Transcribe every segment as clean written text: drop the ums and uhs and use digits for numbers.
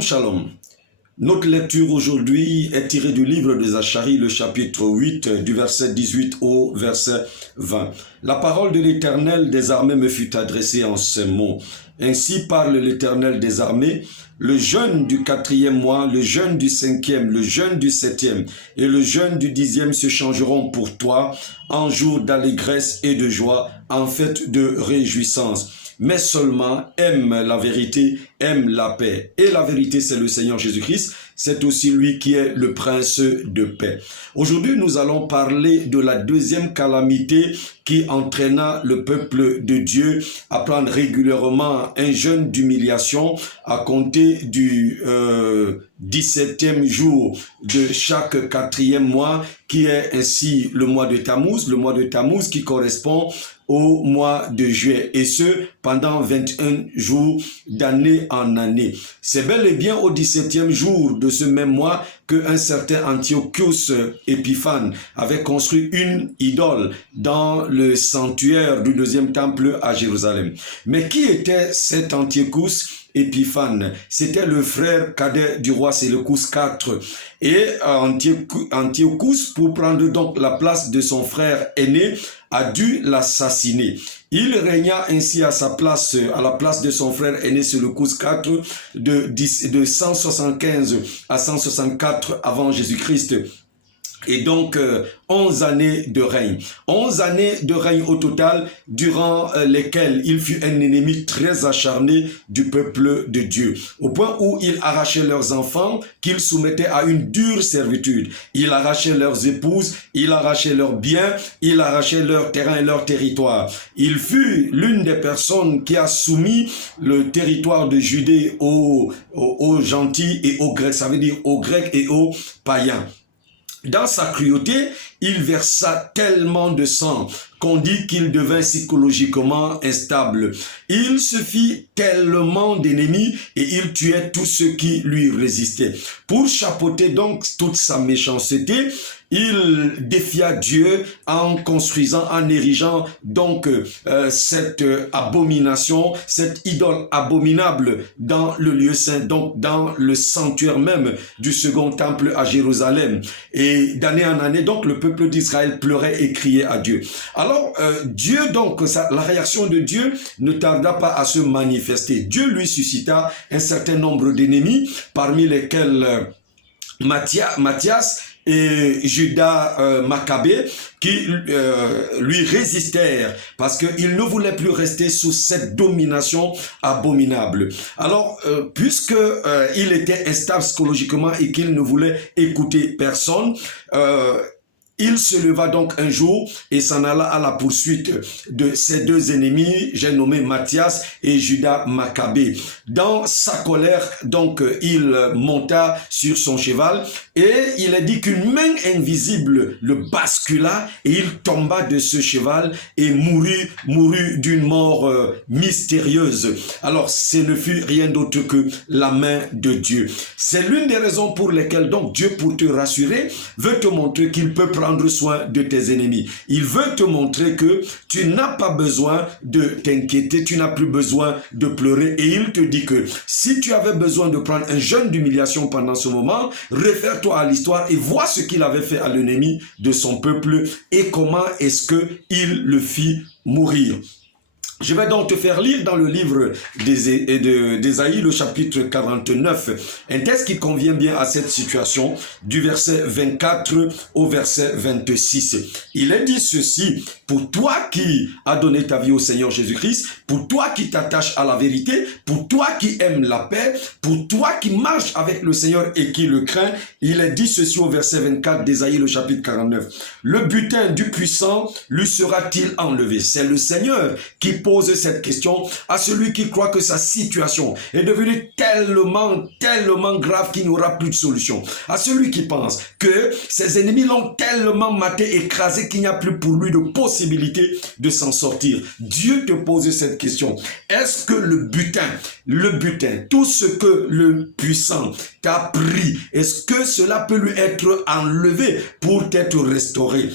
Shalom. Notre lecture aujourd'hui est tirée du livre de Zacharie, le chapitre 8, du verset 18 au verset 20. La parole de l'Éternel des armées me fut adressée en ces mots. Ainsi parle l'Éternel des armées, le jeûne du 4e mois, le jeûne du 5e, le jeûne du 7e et le jeûne du 10e se changeront pour toi en jour d'allégresse et de joie, en fête de réjouissance. Mais seulement aime la vérité, aime la paix. Et la vérité, c'est le Seigneur Jésus-Christ. C'est aussi lui qui est le prince de paix. Aujourd'hui, nous allons parler de la deuxième calamité qui entraîna le peuple de Dieu à prendre régulièrement un jeûne d'humiliation à compter du 17e jour de chaque 4e mois, qui est ainsi le mois de Tammuz qui correspond au mois de juillet, et ce, pendant 21 jours d'année en année. C'est bel et bien au 17e jour de ce même mois qu'un certain Antiochus Épiphane avait construit une idole dans le sanctuaire du deuxième temple à Jérusalem. Mais qui était cet Antiochus Épiphane? C'était le frère cadet du roi Séleucus IV. Et Antiochus, pour prendre donc la place de son frère aîné, a dû l'assassiner. Il régna ainsi à la place de son frère aîné Séleucus IV de 175 à 164 avant Jésus-Christ. Et donc, 11 années de règne. 11 années de règne au total, durant lesquelles il fut un ennemi très acharné du peuple de Dieu. Au point où il arrachait leurs enfants, qu'il soumettait à une dure servitude. Il arrachait leurs épouses, il arrachait leurs biens, il arrachait leurs terrains et leurs territoires. Il fut l'une des personnes qui a soumis le territoire de Judée aux gentils et aux Grecs. Ça veut dire aux Grecs et aux païens. Dans sa cruauté, il versa tellement de sang qu'on dit qu'il devint psychologiquement instable. Il se fit tellement d'ennemis et il tuait tous ceux qui lui résistaient. Pour chapeauter donc toute sa méchanceté, il défia Dieu en construisant, en érigeant donc cette abomination, cette idole abominable dans le lieu saint, donc dans le sanctuaire même du second temple à Jérusalem. Et d'année en année, donc le peuple d'Israël pleurait et criait à Dieu. Alors Dieu, donc la réaction de Dieu ne tarda pas à se manifester. Dieu lui suscita un certain nombre d'ennemis, parmi lesquels Matthias et Judas Maccabée, qui lui résistèrent parce qu'il ne voulait plus rester sous cette domination abominable. Alors, puisque il était instable psychologiquement et qu'il ne voulait écouter personne, il se leva donc un jour et s'en alla à la poursuite de ses deux ennemis, j'ai nommé Matthias et Judas Maccabée. Dans sa colère, donc, il monta sur son cheval et il est dit qu'une main invisible le bascula et il tomba de ce cheval et mourut d'une mort mystérieuse. Alors, ce ne fut rien d'autre que la main de Dieu. C'est l'une des raisons pour lesquelles donc Dieu, pour te rassurer, veut te montrer qu'il peut prendre soin de tes ennemis. Il veut te montrer que tu n'as pas besoin de t'inquiéter, tu n'as plus besoin de pleurer, et il te dit que si tu avais besoin de prendre un jeûne d'humiliation pendant ce moment, réfère-toi à l'histoire et vois ce qu'il avait fait à l'ennemi de son peuple et comment est-ce qu'il le fit mourir. Je vais donc te faire lire dans le livre d'Ésaïe, le chapitre 49, un texte qui convient bien à cette situation, du verset 24 au verset 26. Il est dit ceci: pour toi qui as donné ta vie au Seigneur Jésus-Christ, pour toi qui t'attaches à la vérité, pour toi qui aimes la paix, pour toi qui marches avec le Seigneur et qui le craint, il est dit ceci au verset 24 d'Ésaïe, le chapitre 49. Le butin du puissant lui sera-t-il enlevé? C'est le Seigneur qui pose cette question à celui qui croit que sa situation est devenue tellement grave qu'il n'y aura plus de solution. À celui qui pense que ses ennemis l'ont tellement maté, écrasé qu'il n'y a plus pour lui de possibilité de s'en sortir. Dieu te pose cette question. Est-ce que le butin, tout ce que le puissant t'a pris, est-ce que cela peut lui être enlevé pour être restauré?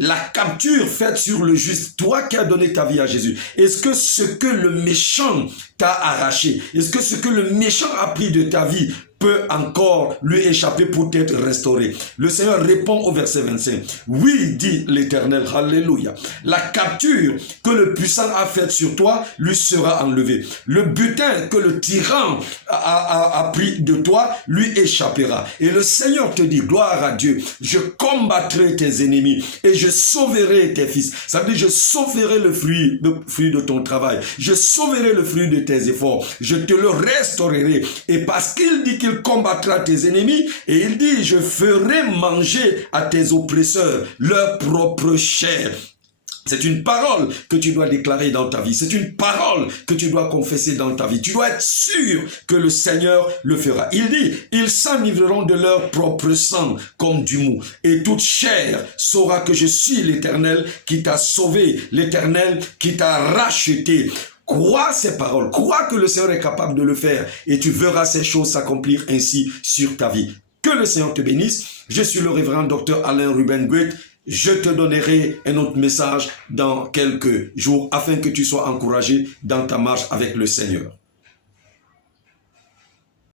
la capture faite sur le juste, toi qui as donné ta vie à Jésus, est-ce que ce que le méchant t'a arraché, est-ce que ce que le méchant a pris de ta vie peut encore lui échapper pour être restauré? Le Seigneur répond au verset 25. Oui, dit l'Éternel, alléluia. La capture que le puissant a faite sur toi lui sera enlevée. Le butin que le tyran a pris de toi lui échappera. Et le Seigneur te dit, gloire à Dieu, je combattrai tes ennemis et je sauverai tes fils. Ça veut dire, je sauverai le fruit de ton travail. Je sauverai le fruit de tes efforts. Je te le restaurerai. Et parce qu'il dit qu'il combattra tes ennemis, et il dit, je ferai manger à tes oppresseurs leur propre chair. C'est une parole que tu dois déclarer dans ta vie. C'est une parole que tu dois confesser dans ta vie. Tu dois être sûr que le Seigneur le fera. Il dit, ils s'enivreront de leur propre sang comme du mou. Et toute chair saura que je suis l'Éternel qui t'a sauvé, l'Éternel qui t'a racheté. Crois ces paroles, crois que le Seigneur est capable de le faire et tu verras ces choses s'accomplir ainsi sur ta vie. Que le Seigneur te bénisse. Je suis le révérend docteur Alain Ruben Goethe. Je te donnerai un autre message dans quelques jours afin que tu sois encouragé dans ta marche avec le Seigneur.